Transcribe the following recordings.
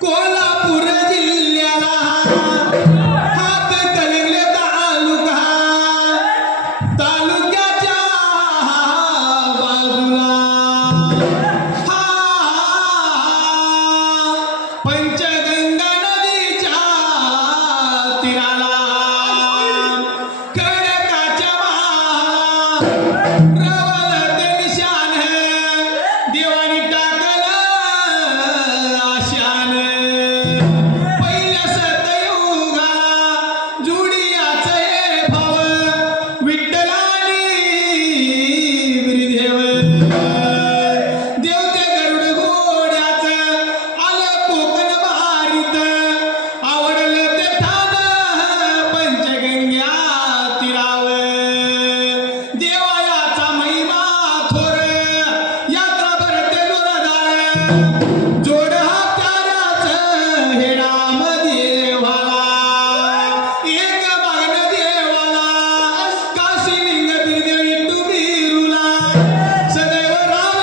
कोल्हापूर जिल्ह्याला हातकणंगले तालुक्याच्या बाजूला पंचगंगा नदीच्या तीराला खडकाच्या रवल ते निशान देवानी टाकलं आशान पहिल्या सतयुगाला जुडियाचं हे भाव विठ्ठलानी ब्रिदेव देवते गरुड घोड्याचं आलं कोकण बारीत आवडलं ते ठाण पंचगंग्या तीरावर देवायाचा महिमा थोर यात्रा भरते जोरदार जोड हात्याराचं हे नाम देवाला एक बाण देवाला काशीलिंग बिरदेवी बिरुला सदैव राम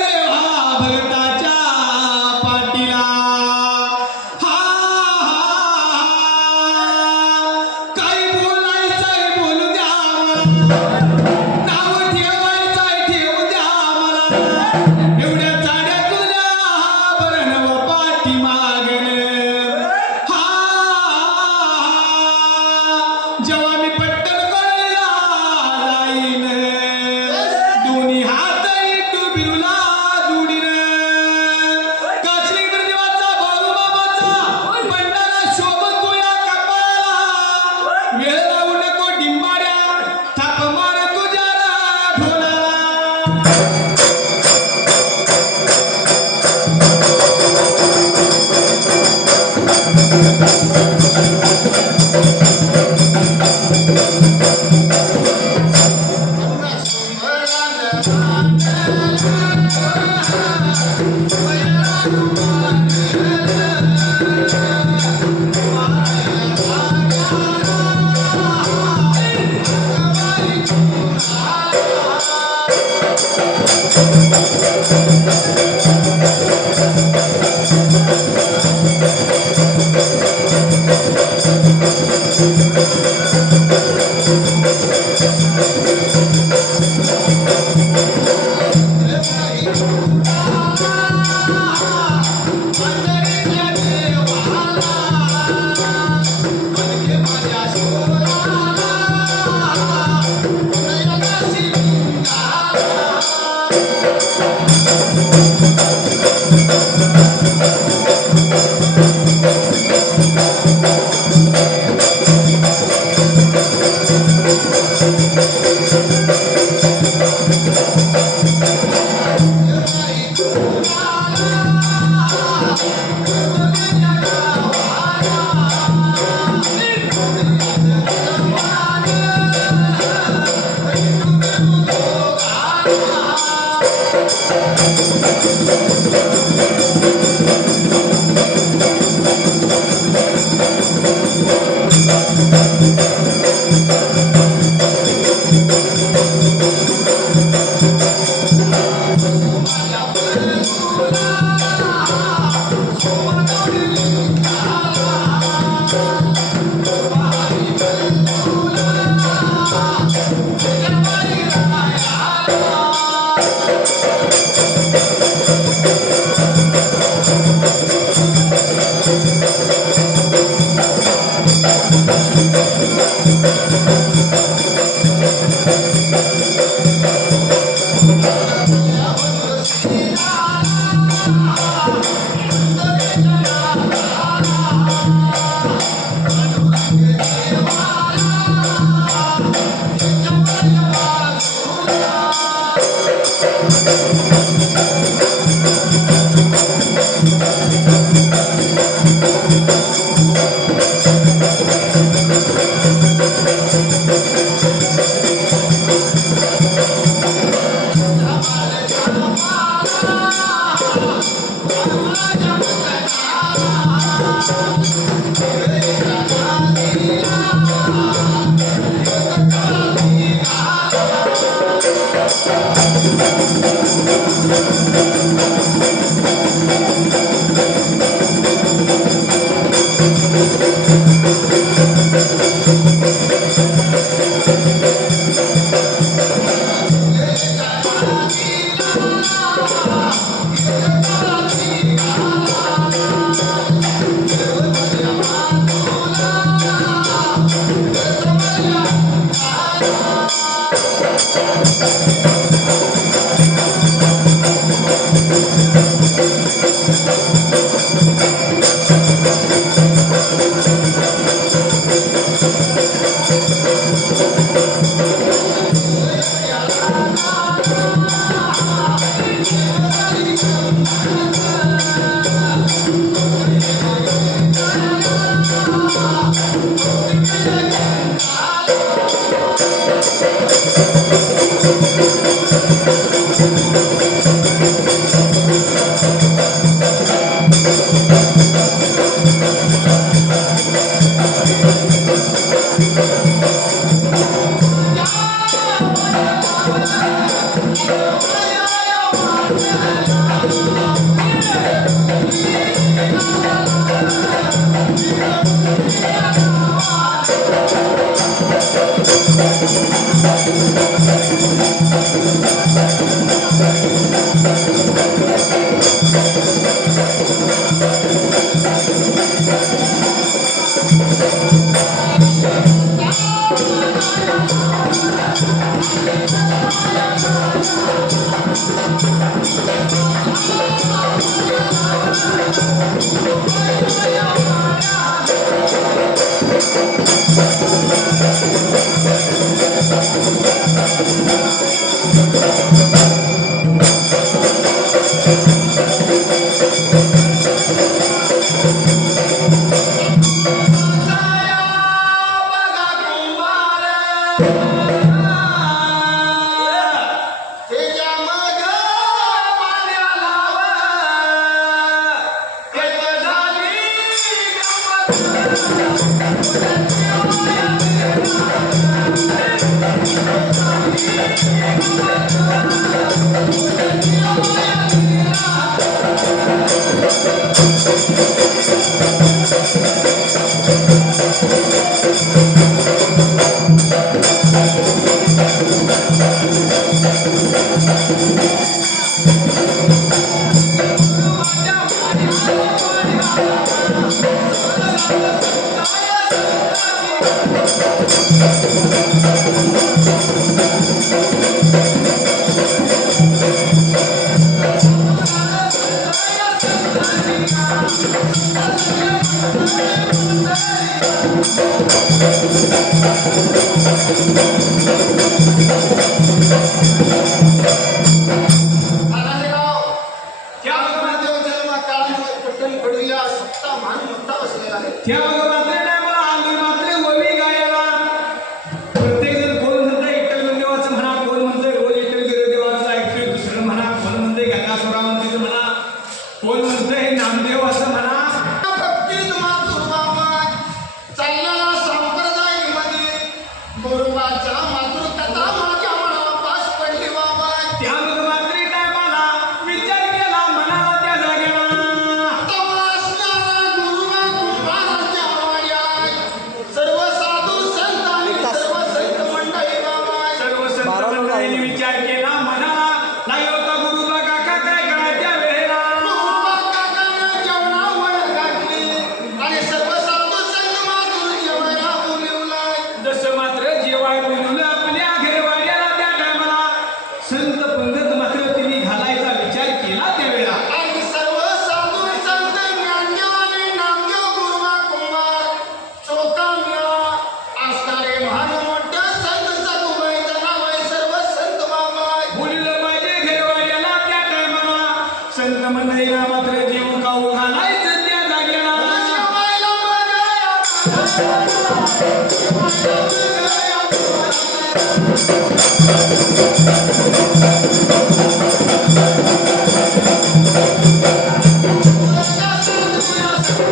देवा भगताच्या पाठीला काही बोलायचंय बोलू द्या नाव ठेवायचंय ठेवू द्या मला एवढ्या चाड्या तुझ्या बरण व पाठी मागण जेव्हा मी पट्टण कळला जाईन दोन्ही हात बिरुला जुडीन काचली देवाचा बाळूबाबाचा बंडाला शोभत तुया कपाळाला वेळ लावू नको डिंबाड्या थाप मार तुझ्या ढोला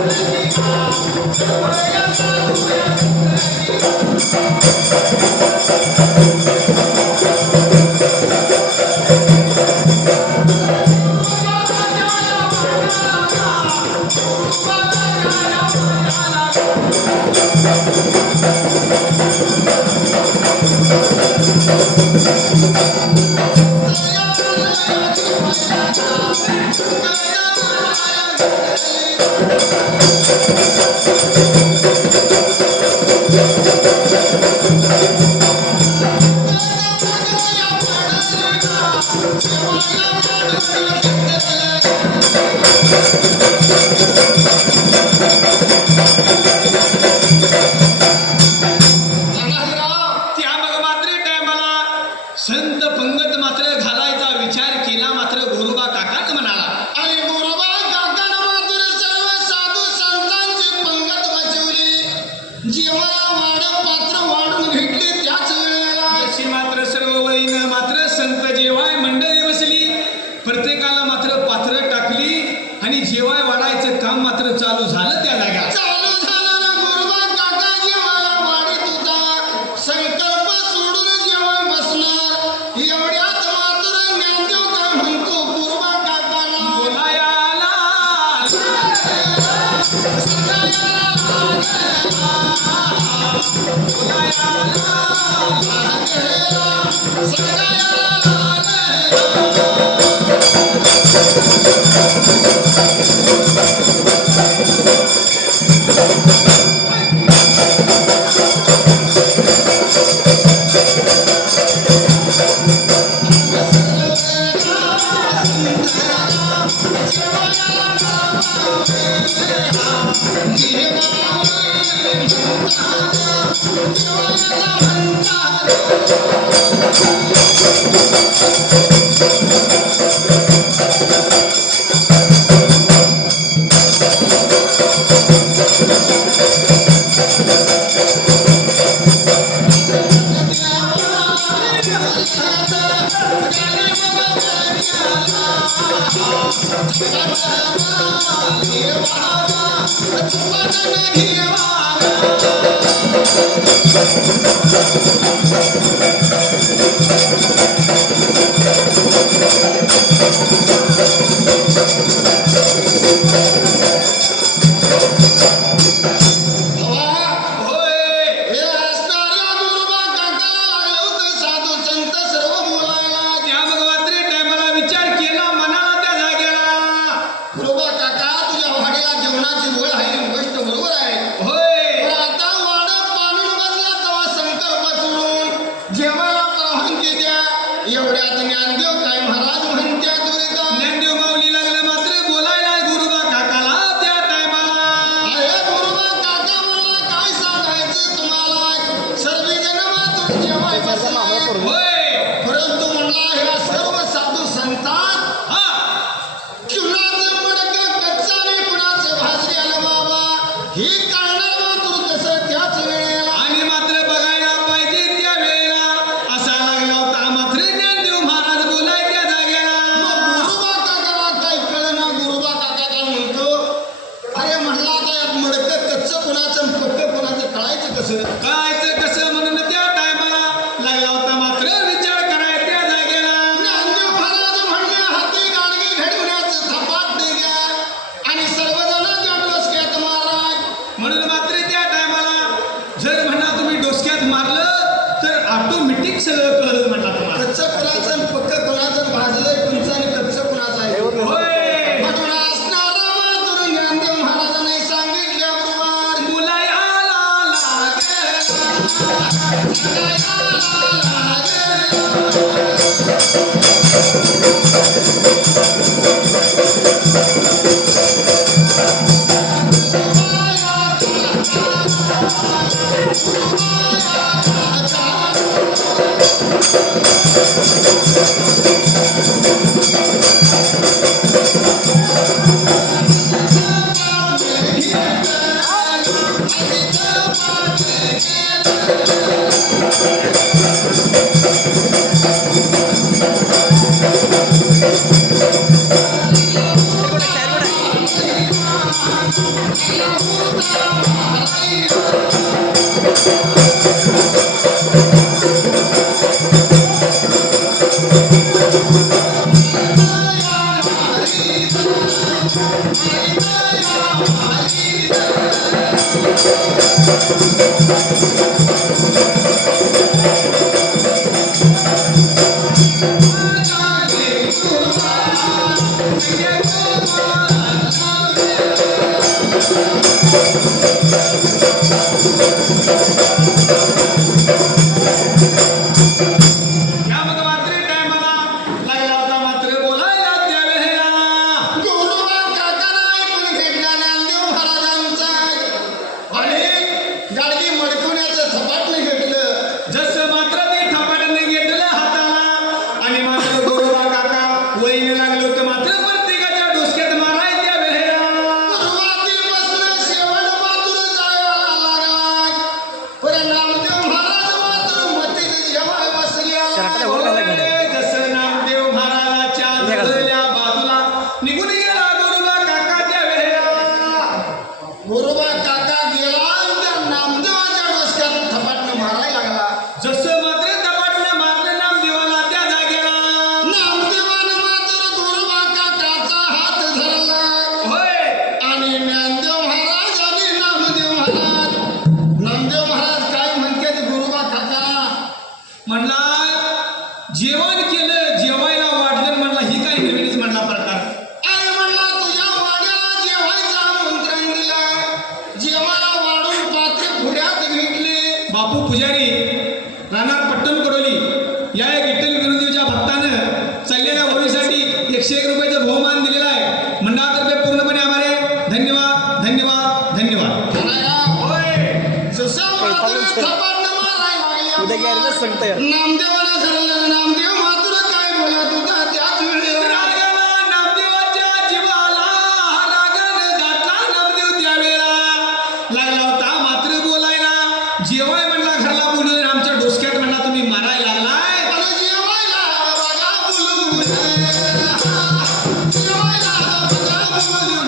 Thank you. त्या मग मात्र टायमाला संत पंगत मात्र घालायचा विचार केला मात्र गोरोबा काकाच म्हणाला. आणि गोरोबा काकानं मात्र सर्व साधू संतांची पंगत बसवली. जेव्हा पात्र वाढून घेतली त्याच वेळेला अशी मात्र सर्व वळीनं मात्र संत जेवाय मंडळी बसली. प्रत्येकाला मात्र पात्र टाकली आणि जेवाय वाढायचं काम मात्र चालू झालं त्या जाग्यात. चालू झाला ना. गोरोबा काका जेवायला वाढीत होता. संकल्प सोडून जेवाय बसणार एवढ्यात मात्र ज्ञानदेव काय म्हणतो गोरोबा काकाला. बोलाया आला. बोलाया एवढ्यात ज्ञानदेव काय महाराज म्हणत्या दुर्गा. ज्ञानदेव या मग मात्र टायमाला लागला होता मात्र बोलायला त्यावेळेला गुरुबा काकाला ऐकून घेतला नामदेव महाराजांचा आणि गाडगी मडकवण्याचं झपाटणे घेतलं. जसं मात्र ते थपाटाने घेतलं हाताला आणि मात्र गोरोबा काका वळीने लागलो होतं मात्र प्रत्येकाच्या डोसक्यात माराय त्या वेळेला सुरुवातीपासून शेवट मात्र जायला लागलाय. पण नामदेव महाराज मात्र मतीत जेव्हा बसल्या जसं नामदेव महाराजाच्या जवळल्या बाजूला निघून गेला गोरोबा काका त्या वेळेला गुरुबा काका गेला आणि त्या नामदेवाच्या डोसक्यात थपाटणं मारायला लागला. जसं मात्र थपाटनं मारलं नामदेवाला त्या जागेला नामदेवानं मात्र गुरुबा काकाचा हात धरला होय आणि ज्ञानदेव महाराज आणि नामदेव महाराज काय म्हणतात गुरुबा काकाला? म्हणला जेवण केलं जेवायला वाढलं म्हणला ही काय नवीनच म्हणला प्रकार अरे म्हणला तुझ्या वाड्याला जेवायचं आमंत्रण दिलं. जेवायला वाढून पात्र पुढ्यात घेतले. बापू पुजारी राहणार पट्टण कडोली या एक विठ्ठल गुरुदेवच्या भक्तानं चाललेल्या होळीसाठी 101 रुपयाचं बहुमान दिलेला आहे मंडळातर्फे पूर्णपणे आभारी आहे. धन्यवाद धन्यवाद धन्यवाद होय जसं मात्र थपाटणं मारायला लागल्या. नामदेवाला ठरलं. नामदेव मात्र काय बोलत होता त्याच वेळेला रागाला नामदेवाच्या जीवाला रागानं घातला नामदेव त्यावेळेला लागला होता मात्र बोलायला जेवाय म्हणला घरला बोलून आमच्या डोसक्यात म्हणला तुम्ही मारायला लागलाय आणि जेवायला बघा बोलून जेवायला बघा बोलून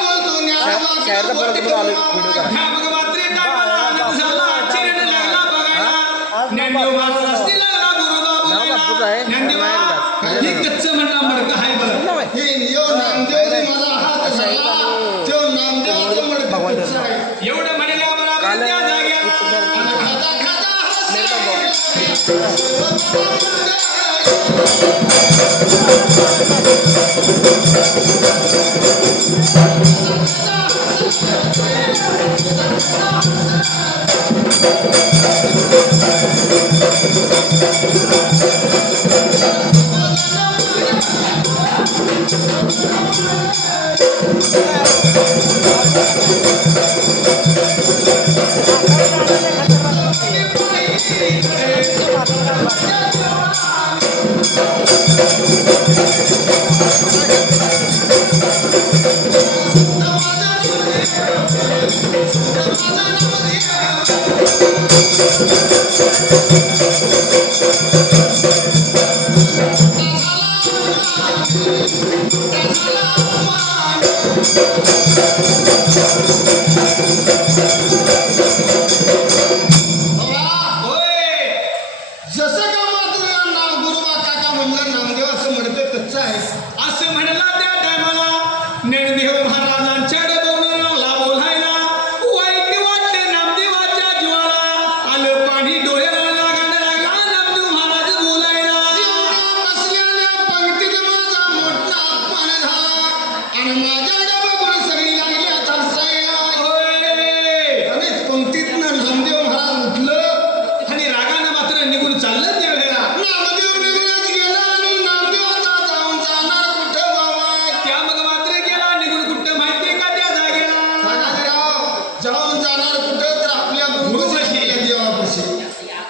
शाळेचा परत तुम्हाला आलो व्हिडिओ करा. ह्या मग मात्र टायमाला आनंद झाला, आश्चर्याने लागला बघायला. ज्ञानदेव महाराज असतील लागला गुरुबा बोलायला. ज्ञानदेवा, हे कच्चं म्हणला मडकं हाय बघ. हे यो नामदेवने मला हात धरला, त्यो नामदेवाचं मडकं कच्चं आहे. एवढं म्हणल्या बरोबर त्या जाग्याला खाता खाता हसायला लागले. जसं का मातुरांना गुरुबा काका म्हणलं नामदेव असं म्हणतं कच्चं आहे. असं म्हणला त्या टायमाला ज्ञानदेव महाराजांच्या डोळ्याला बोलायला वाईट वाटले नामदेवाच्या जीवाला आलं पाणी डोळ्याला लागायला लागला नामदेव महाराज बोलायला एवढ्या बसलेल्या पंक्तीत माझा मोठा अपमान झाला आणि माझ्याकडे बघून सगळी लागली आता हसायला. होय. आणि पंक्तीतनं नामदेव महाराज उठलं. आणि रागानं मात्र निघून चाललं त्या वेळेला नामदेव निघूनच गेला आणि नामदेव आता जाणार कुठं बाबा? त्या मग मात्र गेला निघून कुठं माहितीये का त्या जागेला सांगायचं जाऊन जाणार कुठं तर आपल्या गुरुपाशी गेल्या देवापाशी.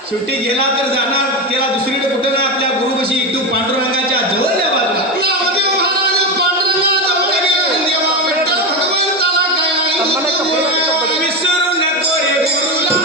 शेवटी गेला तर जाणार त्याला दुसरीकडे कुठं नाही आपल्या गुरुपाशी इटू पांडुरंगाच्या जवळच्या बाजूला नामदेव महाराज पांडुरंगाजवळ गेले आणि देवा विठ्ठल भगवंताला काय नाही विसरू नको रे गुरुला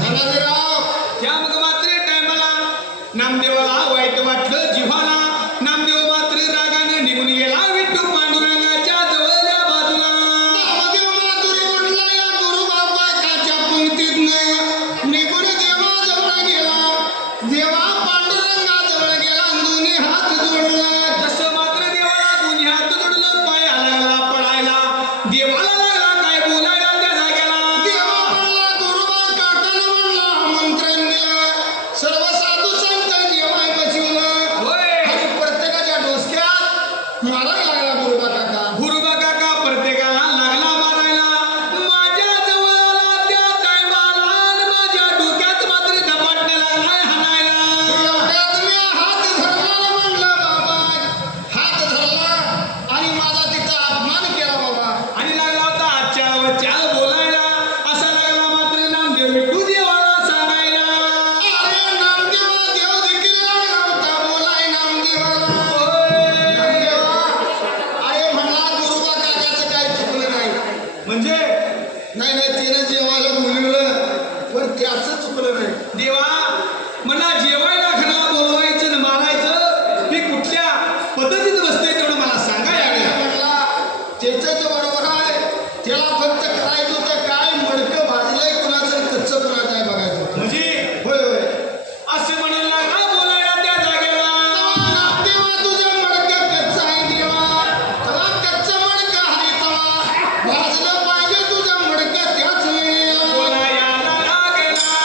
त्या मग मात्र टायमाला नामदेवाला वाईट वाटलं जिव्हाला नामदेव मात्र रागाने निघून गेला विठ्ठल पांडुरंगाच्या जवळच्या बाजूला नामदेव माधुरी उठला या गुरुबापाच्या पंक्तीतनं निघून देवाजवळ गेला. देवा पांडुरंगाजवळ गेला आणि दोन्ही हात जोडला. तसं मात्र देवाला दोन्ही हात जोडलं पाय लागला पडायला देवाला लागला काय बोलायला त्या जागेला देवा म्हणला गुरुबा काकानं म्हणला आमंत्रण दिलं. सर्व साधू संत जेवाय बसवलं. होय. आणि प्रत्येकाच्या डोसक्यात मारायला लागला गुरुबा काका. गुरुबा काका प्रत्येकाला लागला मारायला माझ्या जवळ आला त्या टायमाला आणि माझ्या डोक्यात मात्र धपाटणे लागलाय हाणायला एवढ्यात मी हात धरला आणि म्हणलं बाबा हात धरला आणि माझा तिथं अपमान केला बाबा. आणि लागला होता आजच्या वच्या बोलायला असा लागला मात्र नामदेव विठू देवाला सांगायला अरे नामदेवा देव देखील लागला होता बोलाय नामदेवाला. होय. नामदेवा, अरे म्हणला गुरुबा काकाचं काही चुकलं नाही. म्हणजे नाही नाही तिनं जेवायला बोलवलं पण त्याचं चुकलं नाही. देवा मला जेवायला घराला बोलवायचं आणि मारायचं हे कुठल्या पद्धतीत बसते तेवढं मला सांगा यावेळेला म्हणला त्याचं तर बरोबर आहे. त्याला फक्त करायचं होतं काय मडकं भाजलंय कुणाचं आणि कच्चं कुणाचं आहे बघायचं होतं. म्हणजे होय होय असे म्हणून लागला बोलायला त्या जागेला देवा तुझं मडकं कच्चं आहे देवा. तेव्हा कच्चं मडकं आहे तेव्हा भाजलं पाहिजे तुझं मडकं त्याच वेळेला. बोलायला लागला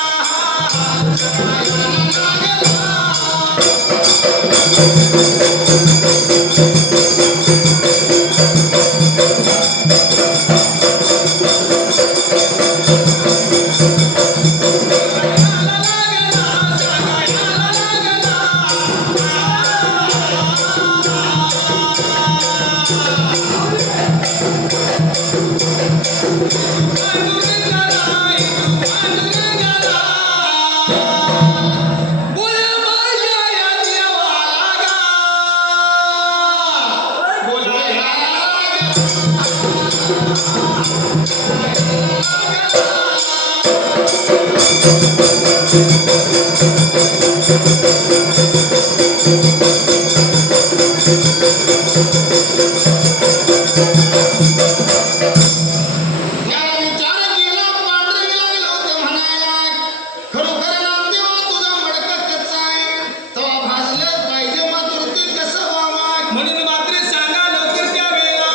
म्हणून मात्र सांगा लवकर त्या वेळेला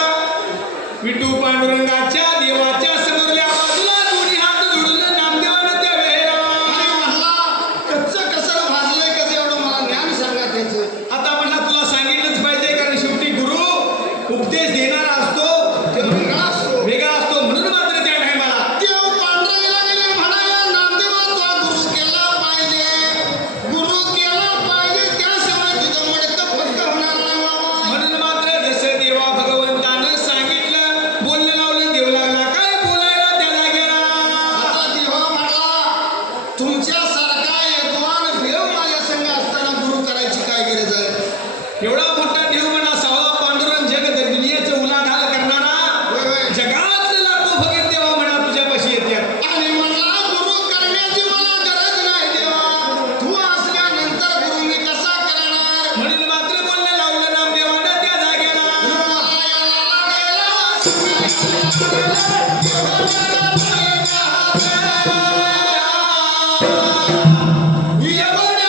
विठू पांडुरंगाच्या देवाच्या समोरल्या बाजूला दोन्ही हात जोडून नामदेवानं त्या वेळेला आता म्हणला तुला सांगितलंच पाहिजे कारण शेवटी गुरु उपदेश देणारा असतो वेगळा असतो म्हणून मात्र त्या टायमाला म्हणून मात्र जसं देवा भगवंतानं सांगितलं बोलणं लावलं देव लागला काय बोलायला त्या जागेला तुमच्यासारखा यजमान देव माझ्या संग असताना गुरु करायची काय गरज आहे? एवढा मोठा देव म्हणला सावळा पांडुरंग जग दुनियेचं उलाढाल करणारा जगात लाखो भगत देवा म्हणा तुझ्यापाशी येतात आणि म्हणला गुरु करण्याची मला गरज नाही देवा, तू असल्यानंतर गुरु मी कसा करणार? म्हणून मात्र बोलणं लावलं नामदेवानं त्या जागेला एवढ्या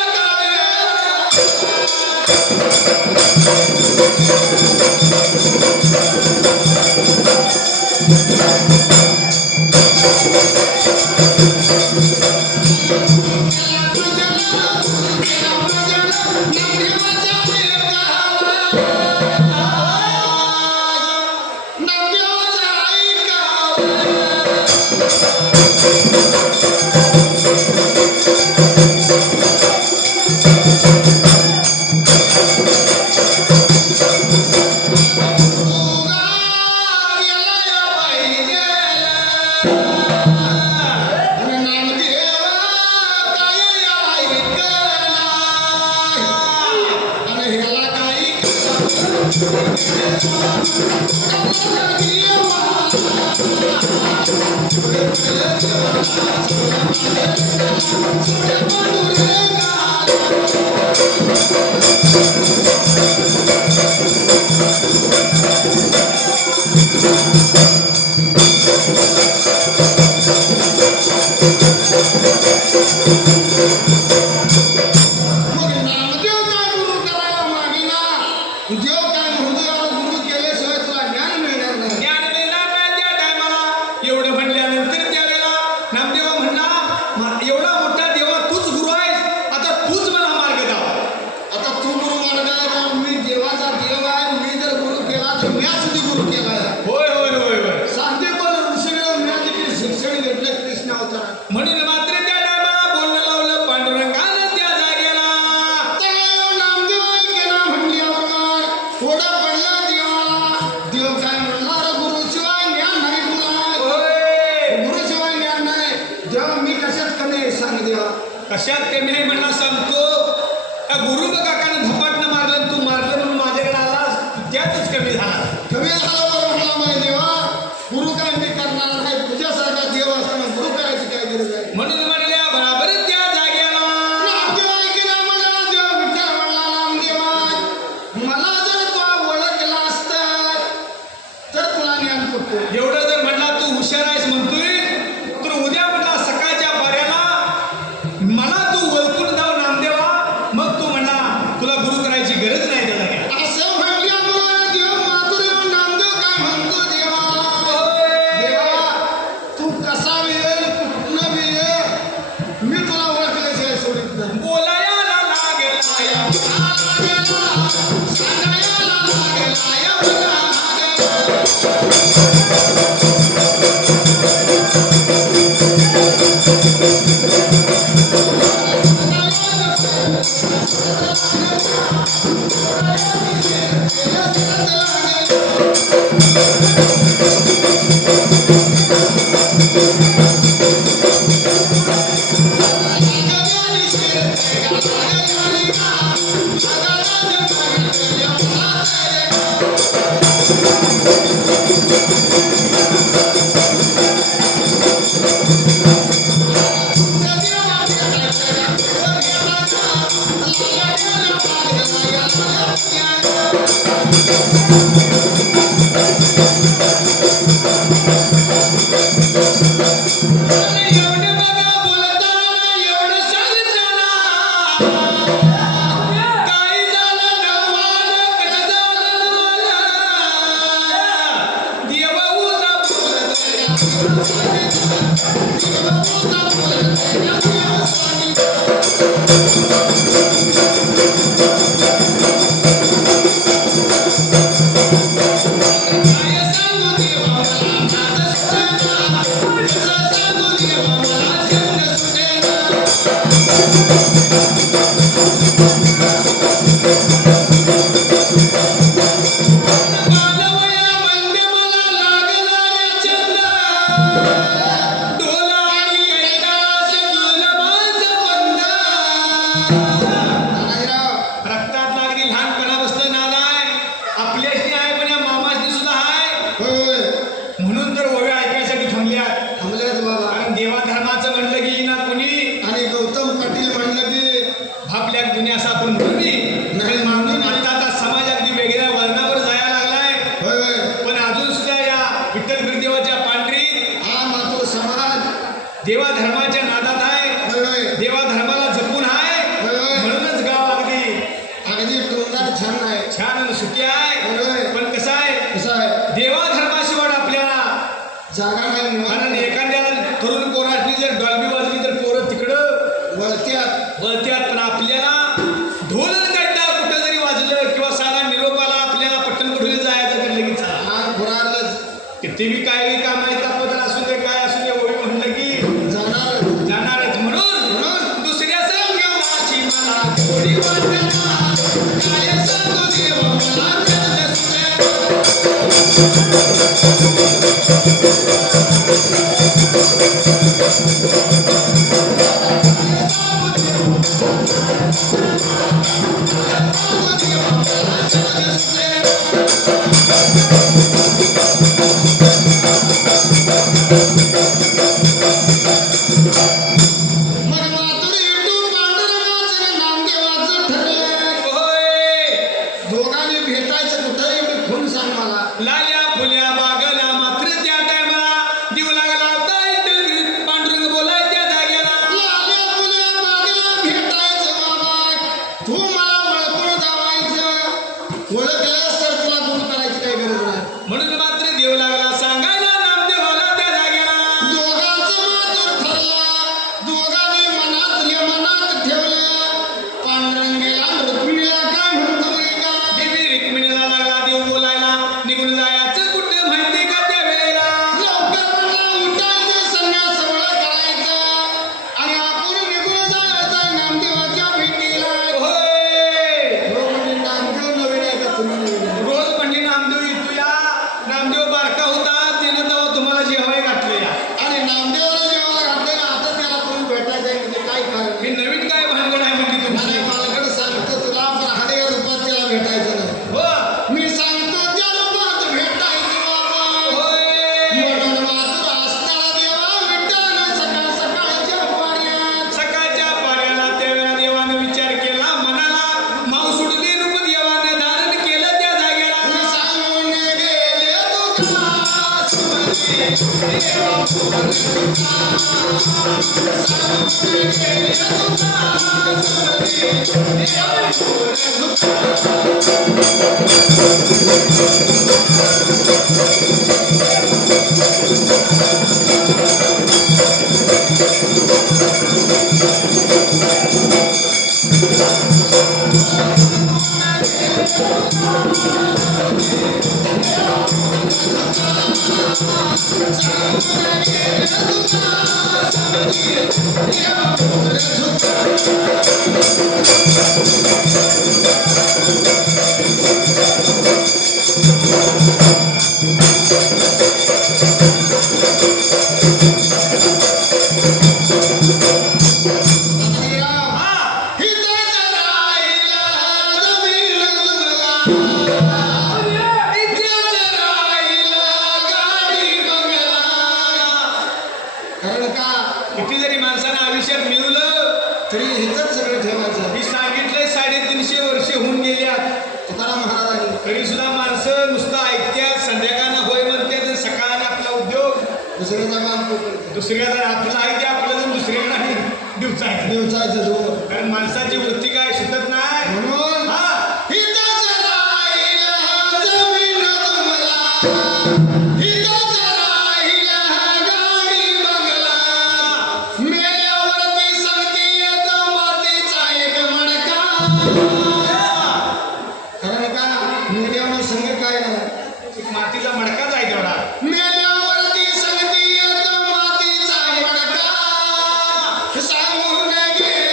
देव काय हृदयाला गुरु केल्याशिवाय तुला ज्ञान मिळणार नाही. ज्ञान मिळणार नाही त्या टायमाला एवढं म्हणल्यानंतर त्यावेळेला नामदेवा म्हणला एवढा मोठा देवा तूच गुरु आहेस आता तूच मला मार्ग दाव आता तू गुरु मार्गाला मी देवाचा देव आहे, मी जर गुरु केला तर मी सुद्धा गुरु केला आहे. होय होय होय होय सांगते पण ऋषीला मी देखील शिक्षण घेतलं कृष्ण अवतारात. म्हणून मात्र त्या टायमाला बोलणं लावलं पांडुरंगानं त्या जागेला तर नामदेवाने केला म्हणल्याबरोबर थोडं पडलं देवाला. देव काय म्हणणार? गुरुशिवाय ज्ञान नाही तुला. होय गुरुशिवाय ज्ञान नाही. देवा मी कशात कमी आहे सांग देवा. कशात कमी आहे म्हणला सांगतो त्या गुरु काकानं झपाटनं मारलं आणि तू मारलं म्हणून माझ्याकडे आलास त्यातच कमी झाला कमी झालं बरं म्हणला माझ्या देवा. गुरु काय मी करणार नाही. तुझ्यासारखा देव असताना गुरु करायची काय गरज आहे? म्हणून म्हणल्या बराबर त्या जागेला नामदेव ऐकला म्हणला देव विचार म्हणला नामदेवा मला जर तू ओळखला असता तर तुला ज्ञान करतो. एवढं जर म्हणला तू हुशार आहेस म्हणतोय तर उद्या म्हणला सकाळच्या बाऱ्याला मला तू ओळखून जाऊ नामदेवा मग तू म्हणला तुला गुरु करायची गरज नाही त्या जागेला असं म्हणल्यामुळे देव मातुर येऊन नामदेव एवढं बघा बोलताना एवढं सांगताना काही झालं नव्हानं कसं झालं नव्हानं देवा उदा काय सांगू देवा मला नाद सुटेना कसं सांगू देवा मला छंद सुटेना बालवया म्हणजे मला लागला रे छंद डोला आणि ऐकास गेलं माझं बंद रक्तात लागली लहानपणापासून नाद आहे आपल्याशी आहे पण या मामाशी सुद्धा आहे म्हणून तर ओव्या ऐकायसाठी थांबल्यात कारण देवा धर्माचं म्हणलं की ना कुणी आणि गौतम पाटील म्हणलं की आपल्या दुनिया असा आपण म्हणून नाही म्हणून आताचा समाज अगदी वेगळ्या वळणावर जायला लागलाय होय पण अजून सुद्धा या विठ्ठल बिरदेवाच्या पांढरीत हा मातृ समाज देवा धर्माच्या नादात आहे होय देवा धर्माला जपून आहे होय. म्हणूनच गाव अगदी अगदी टोंगार छान आहे छान आणि सुखी आहे होय. पण कसं आहे कसं आहे देवा धर्माशिवाय आपल्याला जागा नाही कारण निवांत एखाद्याला तरुण पोराची जर डॉल्बी वाजली तर पोरं तिकडं वळत्यात वळत्यात पण आपल्याला ढोल काढता कुठं जरी वाजलं किंवा साधा निरोपाला आपल्याला पट्टण कडून जायचं तर लगेच चला. आग फुरारलंच किती बी काय काम आहे तापत्र असू दे काय असू दे ओळी म्हणलं की जाणार जाणारच म्हणून दुसऱ्या संगमाची मला थोडी वाटना काय सांगू देव मला छंद सुटेना मग मातुर इटून पांडुरंगाचं नामदेवाचं ठरलं होय दोघांनी भेटायचं कुठं एवढी खून सांग मला लाल्या फुल्या बागला मात्र त्या टायमाला देऊ लागला होता इथं पांडुरंग बोलाय त्या जाग्याला लाल्या फुल्या बागेला भेटायचं बाबा तू मला ओळखून जावायचं ओळखलंस तर तुला गुरु करायची काही गरज नाही म्हणून मात्र देऊ लागला सांगायला नामदेवाला त्या जाग्याला दोघांचं मात्र ठरलं दोघांनी मनात ठेवलं पांडुरंगीला रुक्मिणीला काय म्हणतो का देवी रिक्मिणीला लागला देव बोलायला निघून जायचं कुठे माहिती का त्या वेळेला लवकर म्हणला उठायचं संन्यास सगळं करायचं आणि आपण निघून जायचं नामदेवाच्या भेटीला होय हो म्हणजे नामदेव नवीन आहे का तुम्ही नवीन आहे? रोज म्हणजे नामदेव येतो या नामदेव बारका होता त्यानं तेव्हा तुम्हाला जेवाय घातलं या आणि नामदेवाला जेव्हा घातलं ना आता त्याला तुम्ही भेटायचं आहे म्हणजे काय कारण मी नवीन काय भानगड आहे म्हणजे तुमची मला मालकडे सांगतो तुला पण हाडे रूपात त्याला भेटायचं नाही हो मी सांगतो त्या रूपात भेटायचं बाबा होय म्हणून मात्र असताना देवा विठ्ठल सकाळ सकाळच्या पाण्यात सकाळच्या पाऱ्याला त्यावेळेला देवानं विचार केला मनाला माव सुटली रूप देवानं धारण केलं त्या जागेला सांगून गेले तुका सुमती देवा सांगून गेले तुका सुमती देवा होय कारण का किती जरी माणसानं आयुष्यात मिळवलं तरी हिथंच सगळं ठेवायचं. मी सांगितलंय 350 वर्षे होऊन गेल्यात तुकाराम महाराजांनी तरी सुद्धा माणसं नुसतं ऐकत्यात, संध्याकाळनं होय म्हणतात आणि सकाळने आपला उद्योग दुसऱ्याचा मान पकडतो. दुसऱ्याला आपलं आहे ते आपलं जाऊन दुसरीकडे आणि दिवसायचं. दिवसाचं दोन. कारण माणसाची वृत्ती काय सुटत नाही. म्हणून हा हिथंच राहील जमीन तुम्हाला, हिथंच राहील गाडी बंगला, मेल्यावरती सांगते येतो मातीचा एक मडका. कारण का मेल्यावर संग काय नाही, एक मातीचा मडकाच आहे तेवढा. मेल्यावरती सांगते येतो मातीचा मडका, सांगून गेले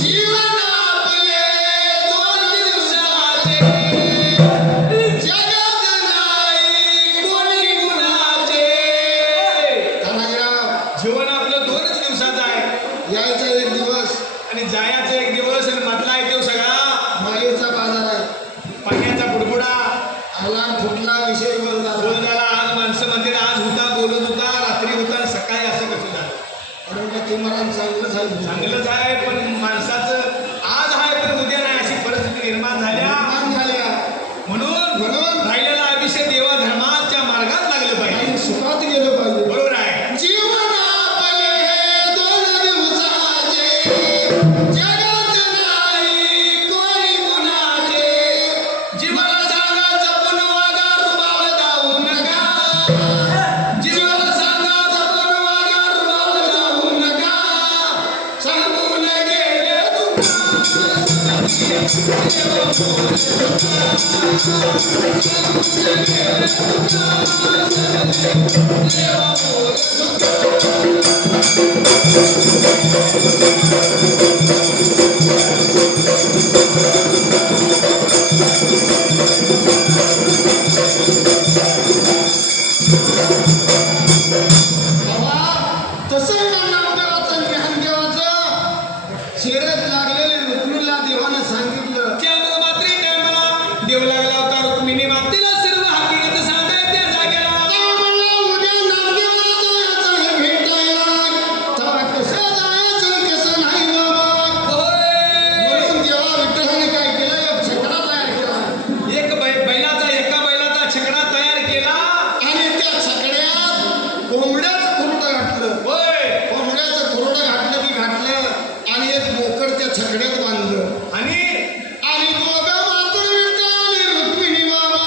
जीवन आपले 2 दिवसाचे, जगात नाही कोणी गुणाचे. तानाजीराव, जीवन आपलं 2च दिवसाचं आहे यायचा एक दिवस आणि जायचं एक दिवस आणि मधला आहे तो सगळा मालीचा बाजार आहे. पाण्याचा बुडबुडा. आला फुटला विषय बोल झाला. बोल झाला. आज माणसं म्हणते आज होता, बोलत होता, रात्री होता आणि सकाळी असं कसं झालं. परंतु तुम्हाला चांगलं झालं. चांगलंच आहे पण माणसाचं आज आहे पण उद्या नाही अशी परिस्थिती निर्माण झाल्या. मान झाल्या. म्हणून राहिलेलं आयुष्य देवा धर्माच्या मार्गात लागलं पाहिजे. आणि सुखात गेलं पाहिजे. बरोबर आहे. जीवन आपले 2 दिवसाचे, जगात नाही कोणी गुणाचे. जीवाला सांगा जपून वागा, रुबाब जाऊ नका. जीवाला सांगा जपून वागा, रुबाब जाऊ नका. सांगून गेले तसं नामदेवाचं ज्ञानदेवाचं शिरत लागलेले रुक्मिणीला देवानं सांगितलं. त्यामुळे मात्र टायमाला देव लागला होता. रुक्मिणी मातेला सर्व हकीकत सांगाय त्या जागेला. तेव्हा म्हणलं उद्या नामदेवाला जायचं हे भेटायला. तेव्हा कसं जायचं आणि कसं नाही बाबा. होय. म्हणून जेव्हा विठ्ठलाने काय केलं, एक छकडा तयार केला एका बैलाचा छकडा तयार केला आणि त्या छकड्यात कोंबड्याचं खुरडं घातलं. होय. कोंबड्याचं खुरडं घातलं की घातलं आणि एक बोकड त्या छकड्यात बांधलं. आणि दोघं मात्र विठ्ठल आणि रुक्मिणी बाबा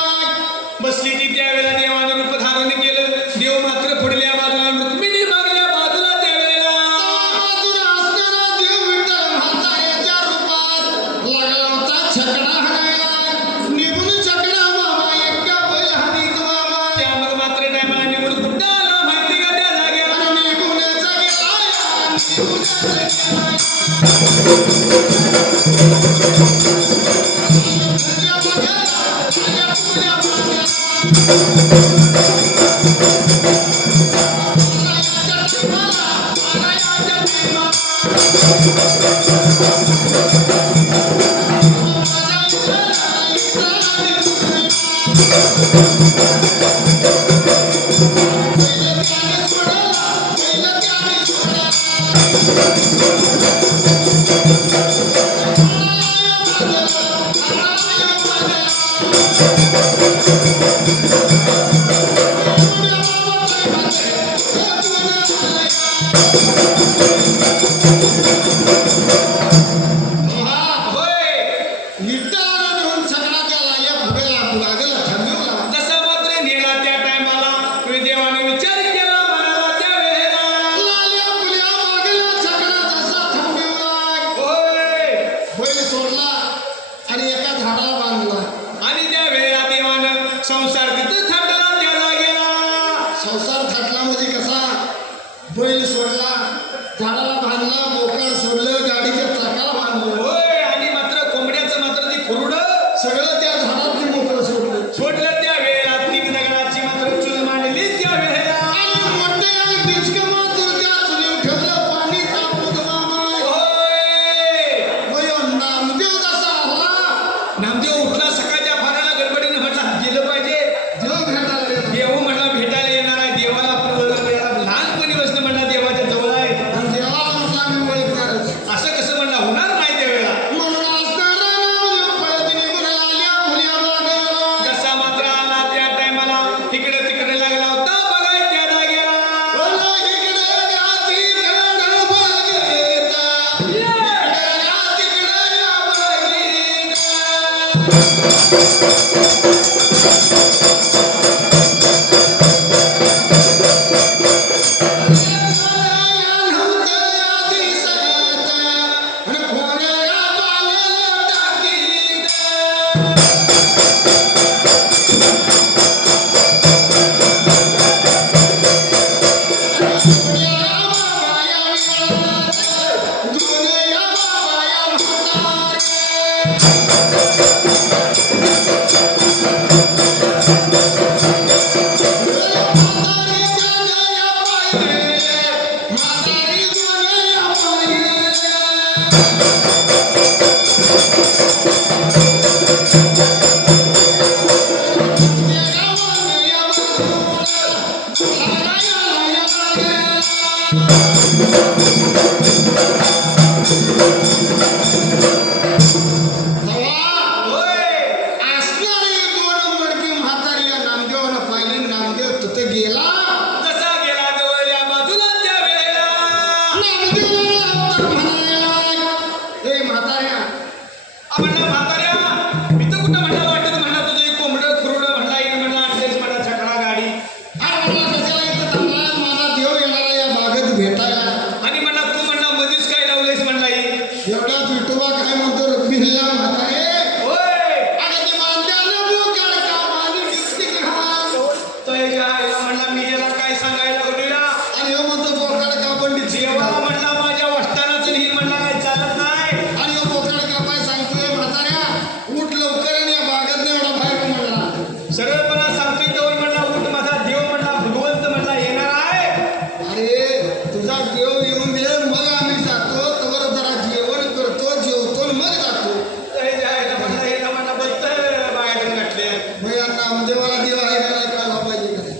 बसली ती त्यावेळेला देवानं रूप धारण केलं. देव मात्र पुढल्या बाजूला, रुक्मिणी मागल्या बाजूला त्यावेळेला. बाजूला असणारा देव विठ्ठल म्हाताऱ्याच्या रूपात लागला होता छकडा हाणायला. निघून छकडा बाबा एका बैल हाणीत बाबा. त्यामुळे मात्र टायमाला निवड कुठं आला माहिती का त्या जागेला. आणि निघूनच गेला, निघूनच गेला. म्हणला म्हाताऱ्या मी तर कुठं म्हणला वाटत म्हणला तुझं एक कोंबडं खुरडं म्हणला येईल म्हणला आणतेस म्हणला छकडा गाडी माझा देव येणार या बागेत भेटायला आणि म्हणला तू म्हणला मधीच काय लावलेस म्हणला येईल एवढा विठोबा काय म्हणतो रब्बीला म्हातारे होय अगं ते बांधल्यानं बोकाळ का पाणी डिस्टिक तो हे काय म्हणला मी याला काय सांगायला लागलोया आणि हो म्हणतो बोकाळ का पण जेव्हा म्हणला माझ्या वस्तानाचं ही म्हणला काय चालत नाही आणि हो बोकाळ का पाय सांगतोय म्हाताऱ्या उठ लवकर आणि या बागेत एवढा बाहेर म्हणला सरळपणा सांगतोय तेव्हा म्हणला उठ माझा देव म्हणला भगवंत म्हणला येणार आहे अरे तुझा देव येऊन दे मग आम्ही जातो तवर जरा जेवण करतो जेवतो आणि मग जातो हे जायला म्हणला हे म्हणला बोलतोय बाहेर गाठले मग या नामदेवाला देव आहे का नाही कळायला पाहिजे का नाही?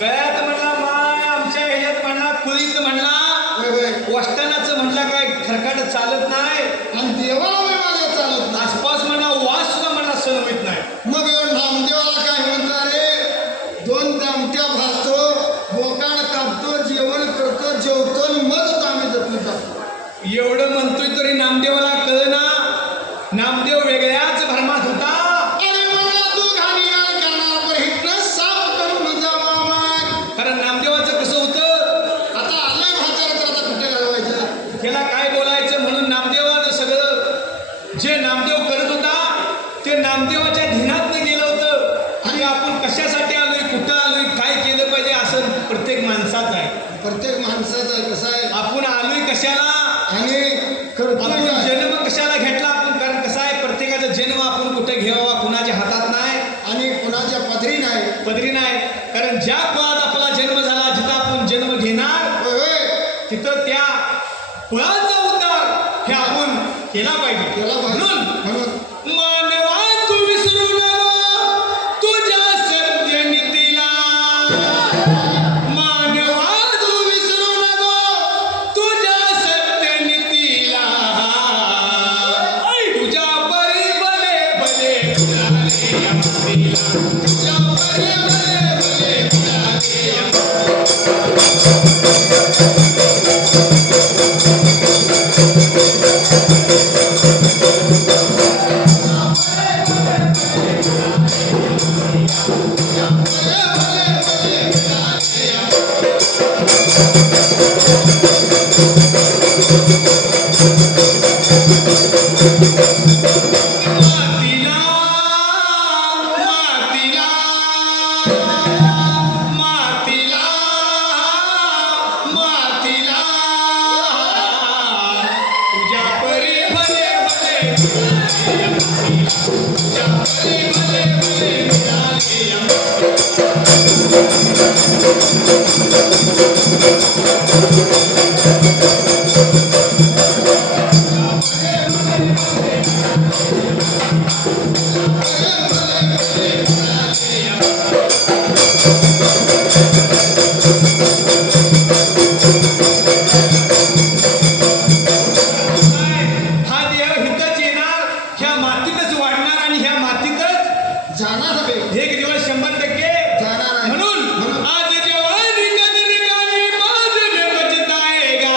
गळ्यात म्हणला माय आमच्या ह्याच्यात म्हणला कुळीत म्हणला होय होय वस्तानाचं म्हणला काय खरकाट चालत नाही आणि देवाला माझ्या चालत नाही आसपास म्हणला वास सुद्धा म्हणला सहन होत नाही मग ह्यो नामदेवाला काय म्हणतात रे दोन दामट्या भाजतो बोकाड कापतो जेवण करतो जेवतो आणि मग आम्ही जातो एवढं म्हणतोय तरी नामदेवाला कळना नामदेव वेगळ्याच भरमात होता अरे मला तू घाणीयान करणार पण हिटनं साफ करून जा मामा कारण नामदेवाचं कसं होतं आता आलंय भाचार तर आता कुठे घालवायचं त्याला काय बोलायचं म्हणून नामदेवानं सगळं जे नामदेव करत होता ते नामदेवाच्या ध्यानात गेलं होतं आणि आपण कशासाठी आलोय कुठं आलोय काय केलं पाहिजे असं प्रत्येक माणसाचं आहे प्रत्येक माणसाचं कसं आहे आपण आलोय कशाला आणि करतो आपण काय? जन्म कशाला घेतला आपण कारण कसं आहे प्रत्येकाचा जन्म आपण कुठे घ्यावा कुणाच्या हातात नाही आणि कुणाच्या पदरी नाही पदरी नाही कारण ज्या कुळात आपला जन्म झाला जिथं आपण जन्म घेणार होय होय तिथं त्या कुळाचा उद्धार हे आपण केला पाहिजे केला पाहिजे. म्हणून मानवा तू विसरू नको तुझ्या सत्यनीतीला मानवा तू विसरू नको तुझ्या सत्यनीतीला तुझ्या परी भले भले फुलाले या मातीला तुझ्या परी भले भले फुलाले या मातीला मातीला मातीला मातीला तुझ्या परी भले भले तुझ्या परी भले भले मिळाले या हा देह हितच येणार ह्या मातीतच वाढणार आणि ह्या मातीतच जाणार हवे एक दिवस 100% जाणार आहे. म्हणून आज जवानी कदर गानी बाद में बचताएगा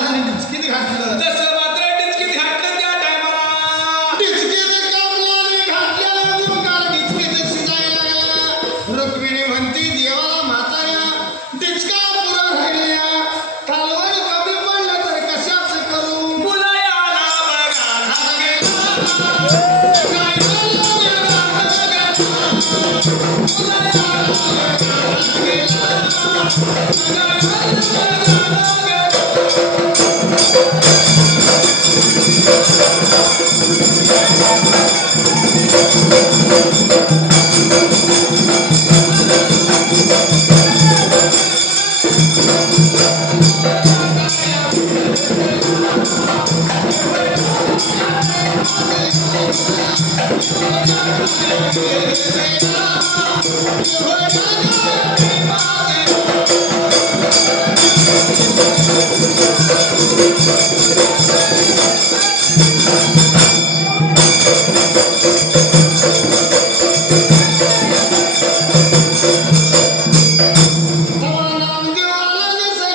आणि डिचकीत घातलं जसं मात्र डिचकीत घातलं त्या टायमाला डिचकीत कापलं आणि घातल्याला गुरुकार डिचकीत शिजायला लागला रुक्मिणी म्हणती देवाला म्हाताऱ्या डिचका पुरा राहिल्या कालवण कमी पडलं तर कशाच करू मुलायाला बघा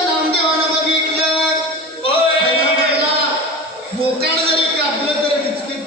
नामदेवानं बघितलं ओय बोकाड जरी कापलं तर डिचकीत